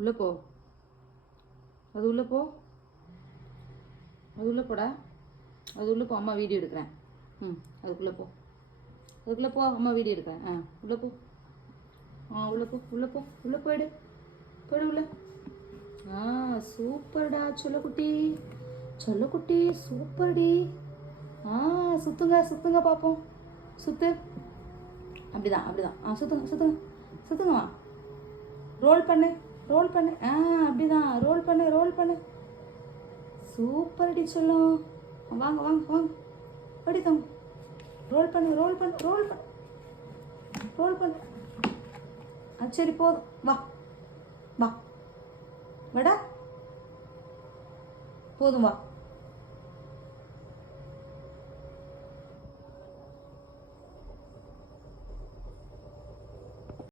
உள்ளே போ. அது உள்ளே போ. அது உள்ளே போடா. அது உள்ளே போ. அம்மா வீடியோ எடுக்கிறேன். அதுக்குள்ளே போ. அதுக்குள்ளே போ. அம்மா வீடியோ எடுக்கிறேன். உள்ளே போ. உள்ளே போ. உள்ளே போ. உள்ளே போயிடு. போயிடு உள்ள. சூப்பர்டா சொல்லக்குட்டி. சொல்லக்குட்டி சூப்பர்டி. சுத்துங்க சுத்துங்க பார்ப்போம். சுத்து. அப்படிதான் அப்படிதான். சுத்துங்க சுத்துங்க சுத்துங்கம்மா. ரோல் பண்ணு ரோல் பண்ணு. அப்படிதான் ரோல் பண்ணு ரோல் பண்ணு. சூப்பர்டி சொல்லும். வாங்க வாங்க வாங்க. படித்தோம். ரோல் பண்ணு ரோல் பண்ணு ரோல் பண்ணு ரோல் பண்ணு. சரி போதும். வா வா வாடா. போதும் வா.